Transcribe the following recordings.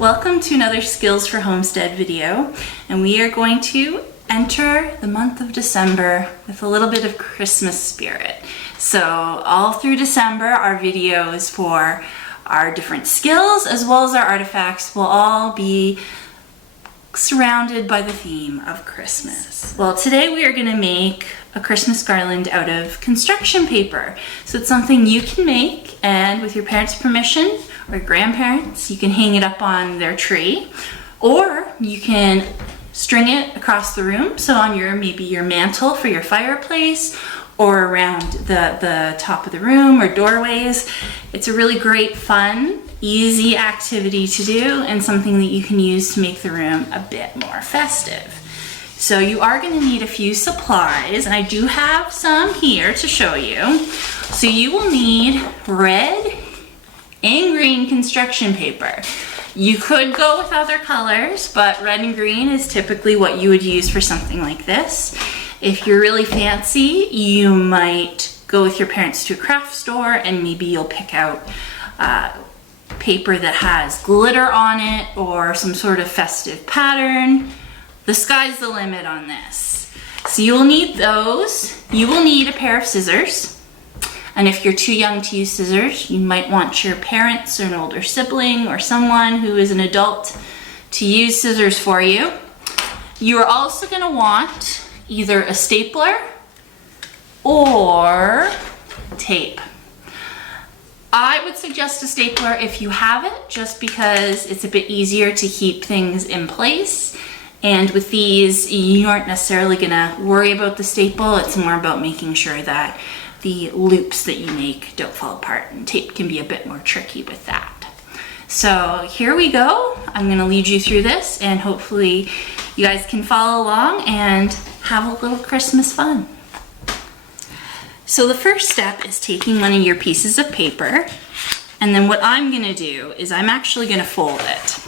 Welcome to another Skills for Homestead video, and we are going to enter the month of December with a little bit of Christmas spirit. So all through December, our videos for our different skills as well as our artifacts will all be surrounded by the theme of Christmas. Well, today we are going to make a Christmas garland out of construction paper. So it's something you can make, and with your parents' permission or grandparents, you can hang it up on their tree, or you can string it across the room, so on maybe your mantle for your fireplace, or around the top of the room or doorways. It's a really great, fun, easy activity to do, and something that you can use to make the room a bit more festive. So you are going to need a few supplies, and I do have some here to show you. So you will need red and green construction paper. You could go with other colors, but red and green is typically what you would use for something like this. If you're really fancy, you might go with your parents to a craft store, and maybe you'll pick out paper that has glitter on it or some sort of festive pattern. The sky's the limit on this. So you will need those. You will need a pair of scissors. And if you're too young to use scissors, you might want your parents or an older sibling or someone who is an adult to use scissors for you. You are also going to want either a stapler or tape. I would suggest a stapler if you have it, just because it's a bit easier to keep things in place. And with these, you aren't necessarily gonna worry about the staple. It's more about making sure that the loops that you make don't fall apart, and tape can be a bit more tricky with that. So here we go. I'm gonna lead you through this, and hopefully you guys can follow along and have a little Christmas fun. So the first step is taking one of your pieces of paper, and then what I'm gonna do is I'm actually gonna fold it.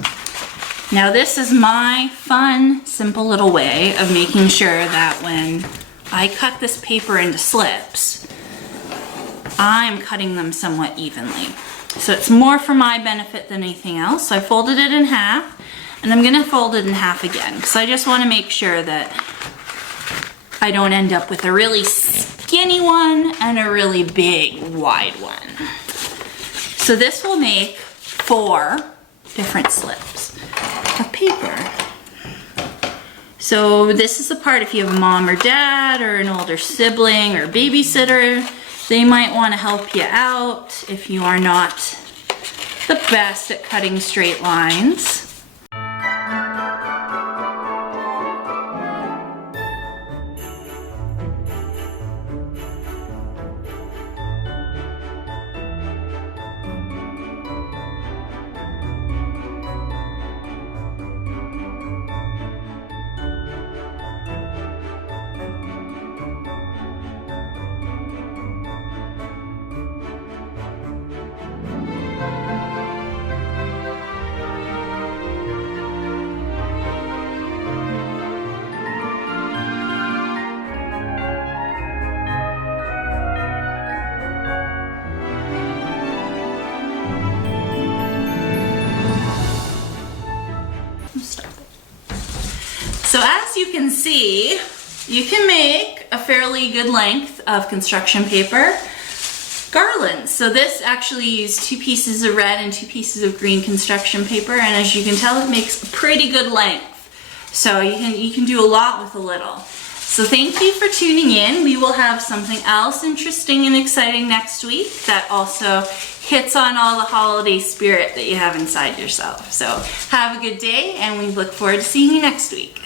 Now this is my fun, simple little way of making sure that when I cut this paper into slips, I'm cutting them somewhat evenly. So it's more for my benefit than anything else. So I folded it in half, and I'm gonna fold it in half again, because I just wanna make sure that I don't end up with a really skinny one and a really big, wide one. So this will make 4 different slips of paper. So this is the part, if you have a mom or dad or an older sibling or babysitter, they might want to help you out if you are not the best at cutting straight lines. So as you can see, you can make a fairly good length of construction paper garlands. So this actually used 2 pieces of red and 2 pieces of green construction paper, and as you can tell, it makes a pretty good length. So you can do a lot with a little. So thank you for tuning in. We will have something else interesting and exciting next week that also hits on all the holiday spirit that you have inside yourself. So have a good day, and we look forward to seeing you next week.